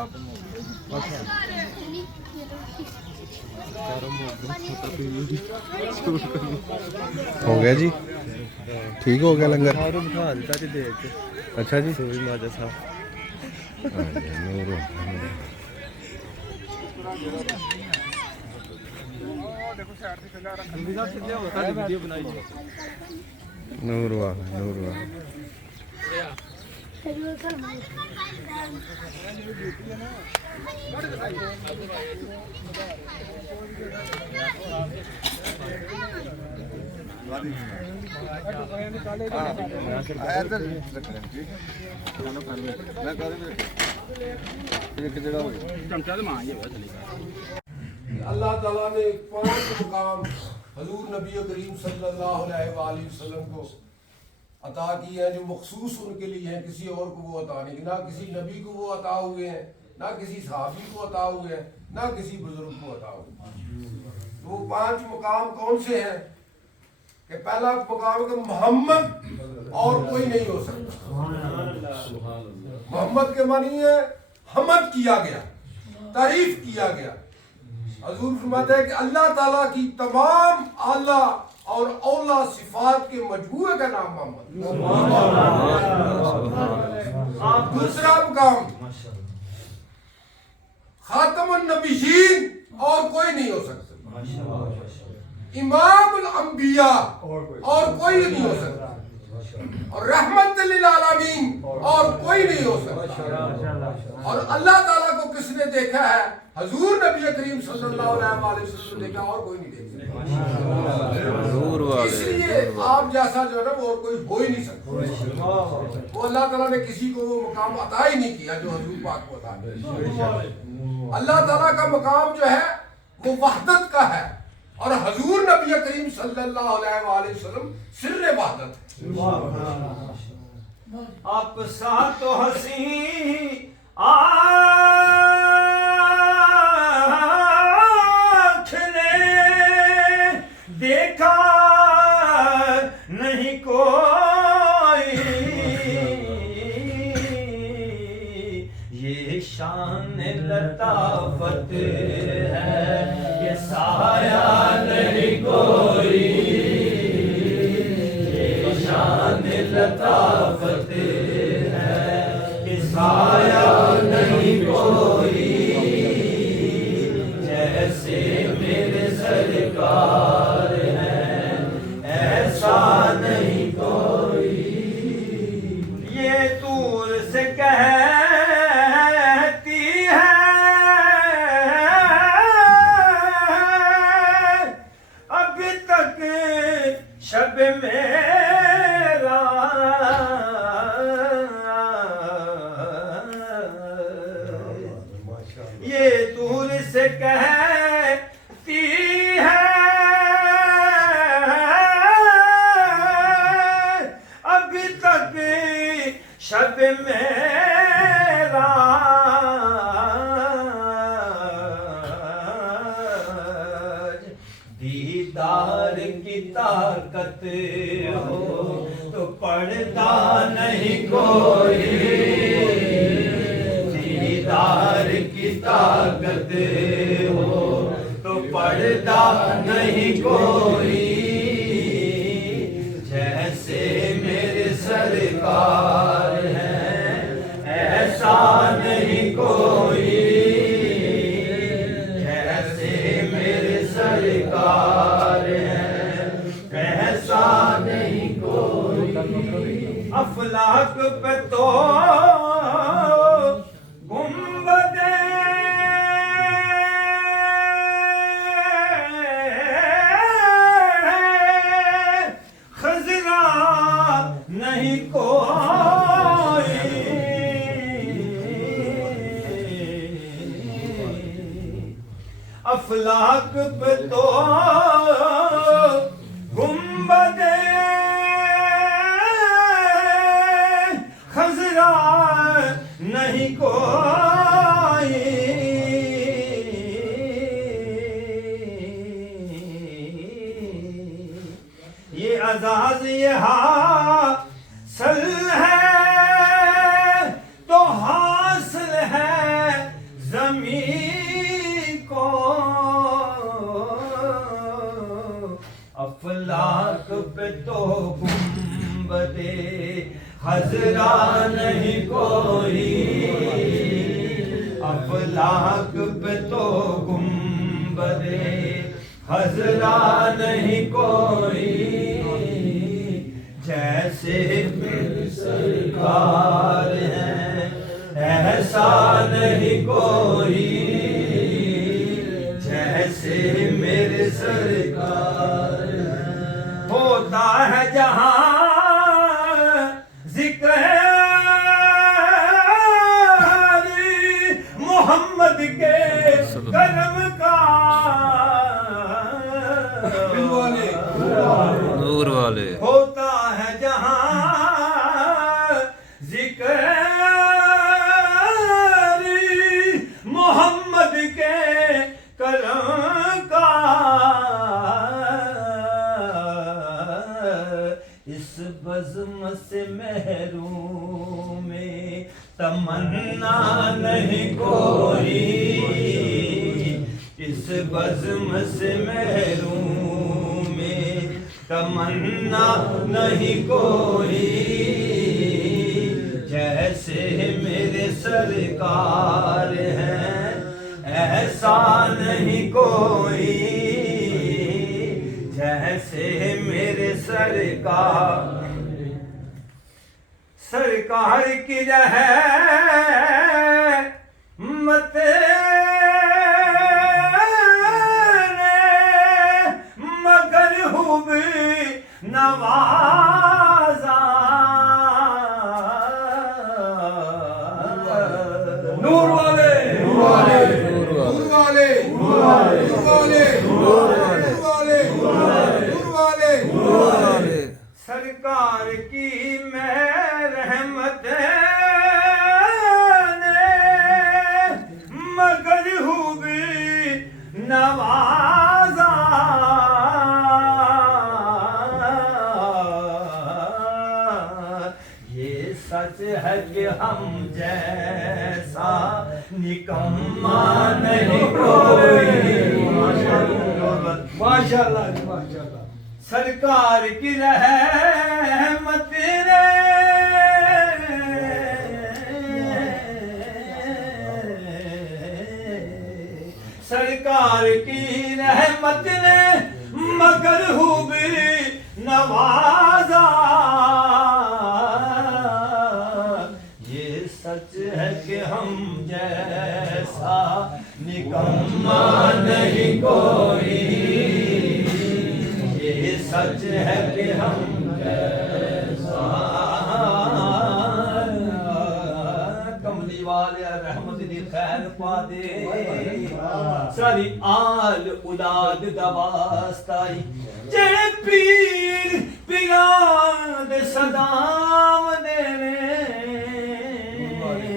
ہو گیا جی، ٹھیک ہو گیا لنگر؟ بٹھا دیتا جی دیکھ کے. اچھا جی، سوئی ماجا صاحب نور واہ نور واہ. اللہ تعالیٰ نے 5 مقام حضور نبی کریم صلی اللہ علیہ وآلہ وسلم کو عطا کی ہیں جو مخصوص ان کے لیے ہیں، کسی اور کو وہ عطا نہیں. نہ کسی نبی کو وہ عطا ہوئے ہیں، نہ کسی صحابی کو عطا ہوئے ہیں، نہ کسی بزرگ کو عطا ہوئے ہیں. وہ 5 مقام کون سے ہیں؟ کہ پہلا مقام کہ محمد اور کوئی نہیں ہو سکتا. محمد کے معنی ہے حمد کیا گیا، تعریف کیا گیا. حضور فرماتے ہیں کہ اللہ تعالیٰ کی تمام اعلیٰ اور اولا صفات کے مجموعے کا نام محمد. دوسرا مقام خاتم النبیین اور کوئی نہیں ہو سکتا. امام الانبیاء اور کوئی نہیں ہو سکتا. اور رحمت للعالمین اور کوئی نہیں ہو سکتا. اور اللہ تعالیٰ کو کس نے دیکھا ہے؟ حضور نبی کریم صلی اللہ علیہ وسلم نے دیکھا، اور کوئی نہیں دیکھ سکتا. اس لیے آپ جیسا جو ہے نا وہ اور کوئی ہو ہی نہیں سکتا. وہ اللہ تعالیٰ نے کسی کو وہ مقام عطا ہی نہیں کیا جو حضور پاک کو عطا کیا. اللہ تعالیٰ کا مقام جو ہے وہ وحدت کا ہے، اور حضور نبی کریم صلی اللہ علیہ وآلہ وسلم سر وحدت ہے. آپ ساتھ تو ہنسی آنکھ نے دیکھا نہیں کوئی، یہ شان لطافت ہے، یہ سایہ نہیں کوئی، لطافت ہے کہ سایہ نہیں کوئی، جیسے میرے سرکار ہیں ایسا نہیں کوئی. یہ دور سے کہتی ہے ابھی تک شب میں سے کہتی ہے ابھی تک شب معراج. دیدار کی طاقت ہو تو پردہ نہیں کوئی، دیدار کی طاقت ہو تو پردہ نہیں کوئی، جیسے میرے سرکار ہیں ایسا نہیں کوئی، جیسے میرے سرکار ہیں ایسا نہیں کوئی. افلاک پہ تو نہیں کوئی، افلاک پہ تو گنبد خضرا نہیں کوئی، یہ اعزاز یہ حاصل ہے تو حاصل ہے زمین کو افلاک پہ تو گنبد خضرا نہیں کوئی افلاک پہ تو گنبد خضرا نہیں کوئی جیسے میری سرکار ہے ایسا نہیں کوئی جیسے میرے سرکار ہوتا ہے جہاں ذکر محمد کے کرم کا نور والے ہوتا ہے جہاں ذکر محمد کے کرم کا اس بزم سے محروم میں تمنا نہیں کوئی اس بزم سے محروم میں تمنا نہیں کوئی جیسے میرے سرکار ہیں ایسا نہیں کوئی جیسے میرے سرکار کی رحمت مگر خوب نوازا نور والے نور والے نور والے نور والے نور والے نور والے نور والے سرکار کی میں رحمت نے مگر خوبی نوازا یہ سچ ہے کہ ہم جیسا نکما نہیں کوئی ماشاءاللہ ماشاءاللہ سرکار کی رحمت نے سرکار کی رحمت نے مگر خوبی نوازا یہ سچ ہے کہ ہم جیسا نکما نہیں کوئی یہ سچ ہے کہ ہم جیسا کملی والے رحمت دی خیر پا دے ساری آل اولاد دوستائی جڑے پیر پیران دے صدام دے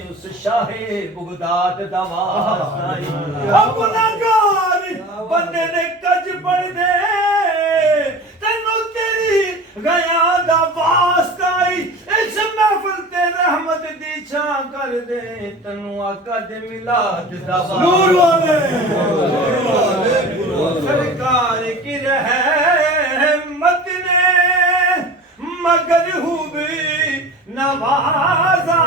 اس شاہ بغداد دوستائی اپنا گار بندے نے کج پڑ دے تینو تیری گیا دا واسطائی اس محفل تے رحمت دی چھا کر دے تینو آقا دے میلاد دا نور والے سرکار کی رحمت نے مگر خوبی نوازا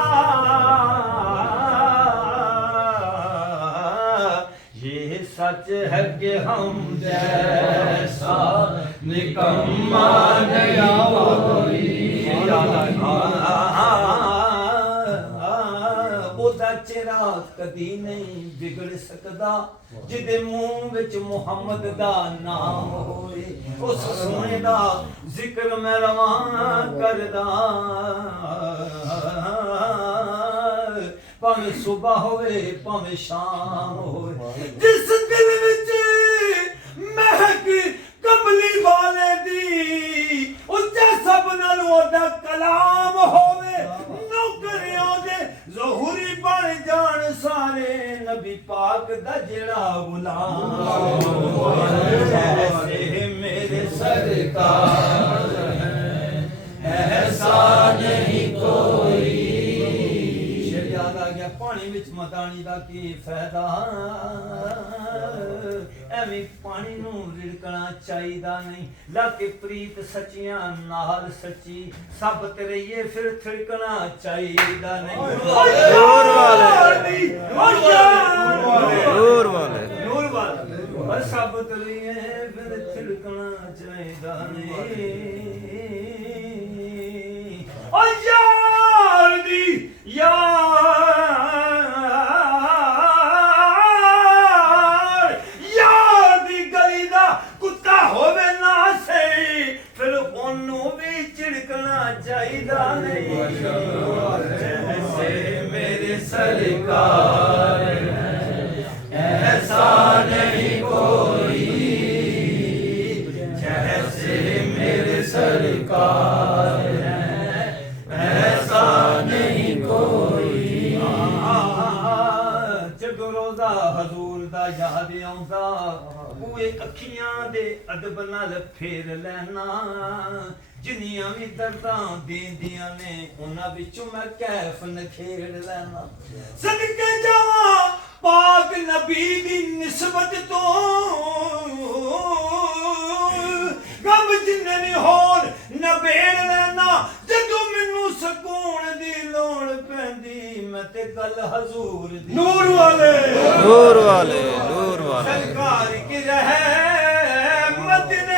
یہ سچ ہے کہ ہم جیسا نکما نہیں کوئی ਉਹਦਾ ਚਿਹਰਾ ਕਦੀ ਨਹੀਂ ਵਿਗੜ ਸਕਦਾ ਜਿਹਦੇ ਮੂੰਹ ਵਿੱਚ ਮੁਹੰਮਦ ਦਾ ਨਾਮ ਹੋਏ ਉਸ ਸੋਹਣੇ ਦਾ ਜ਼ਿਕਰ ਮੈਂ ਰਵਾਂ ਕਰਦਾ ਭਾਵੇਂ ਸੁਬਹ ਹੋਵੇ ਭਾਵੇਂ ਸ਼ਾਮ ਹੋਵੇ ਜਿਸ ਦਿਲ ਵਿੱਚ ਮਹਿਕ ਕਮਲੀ ਵਾਲੇ ਦੀ ਉੱਚਾ ਸਭ ਨਾਲੋਂ ਉਹਦਾ ਕਲਾਮ ਹੋਵੇ ਨੌਕਰੀਆਂ ਦੇ ظہوری بن جان سارے نبی پاک دا جڑا غلام جیسے میرے سرکار ایسا نہیں کوئی شیر یاد آ گیا پانی وچ ਮਦਾਨੀ ਦਾ ਕੀ ਫਾਇਦਾ ਐਵੇਂ ਪਾਣੀ ਨੂੰ ਰਿੜਕਣਾ ਚਾਹੀਦਾ ਨਹੀਂ ਲਾਕੇ ਪ੍ਰੀਤ ਸੱਚੀਆਂ ਨਾਲ ਸੱਚੀ ਸਾਬਤ ਰਹੀਏ ਫਿਰ ਥਿੜਕਣਾ ਚਾਹੀਦਾ ਨਹੀਂ ਨੂਰ ਵਾਲੇ ਨੂਰ ਵਾਲੇ ਨੂਰ ਵਾਲੇ ਪਰ ਸਾਬਤ ਰਹੀਏ ਫਿਰ ਥਿੜਕਣਾ ਚਾਹੀਦਾ ਨਹੀਂ ਓ ਯਾਰ ਦੀ ਯਾਰ ਦੀ ਗਲੀ ਦਾ ਕੁੱਤਾ ਹੋਵੇ ਨਾ ਸਹੀ ਫਿਰ ਉਹਨੂੰ ਵੀ ਝਿੜਕਣਾ ਚਾਹੀਦਾ ਨਹੀਂ ਜੈਸੇ ਮੇਰੇ ਸਰਕਾਰ ਐਸਾ ਨਹੀਂ ਕੋਈ ਜੈਸੇ ਮੇਰੇ ਸਰਕਾਰ ਐਸਾ ਨਹੀਂ ਕੋਈ ਜਦੋਂ ਰੋਜ਼ਾ ਹਜ਼ੂਰ ਦਾ ਯਾਦ ਆਉਂਦਾ ਉਹ ਅੱਖੀਆਂ ਦੇ ਅਦਬ ਨਾਲ ਫੇਰ ਲੈਣਾ ਜਿੰਨੀਆਂ ਵੀ ਦਰਦਾਂ ਦੇਂਦੀਆਂ ਨੇ ਉਹਨਾਂ ਵਿੱਚੋਂ ਮੈਂ ਕੈਫ ਨਖੇੜ ਲੈਣਾ ਸਦਕੇ ਜਾਵਾਂ ਪਾਕ ਨਬੀ ਦੀ ਨਿਸਬਤ ਤੋਂ ਗਮ ਜਿੰਨੇ ਵੀ ਹੋਣ ਨਬੇੜ ਲੈਣਾ ਜਦੋਂ ਮੈਨੂੰ ਸਕੂਨ ਦੀ ਲੋੜ ਪੈਂਦੀ ਮੈਂ ਤੇ ਗੱਲ ਹਜ਼ੂਰ ਦੀ ਨੂਰ ਵਾਲੇ ਨੂਰ ਵਾਲੇ ਨੂਰ ਵਾਲੇ ਸਰਕਾਰ ਕੀ ਰਹਿਮਤ ਨੇ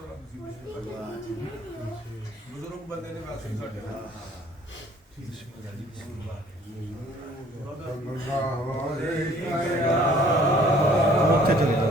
ਜਰਾ ਬਜ਼ੁਰਗ ਬੰਦੇ ਨੇ ਵੈਸੇ ਸਾਡੇ ਉੱਥੇ ਚਲੇ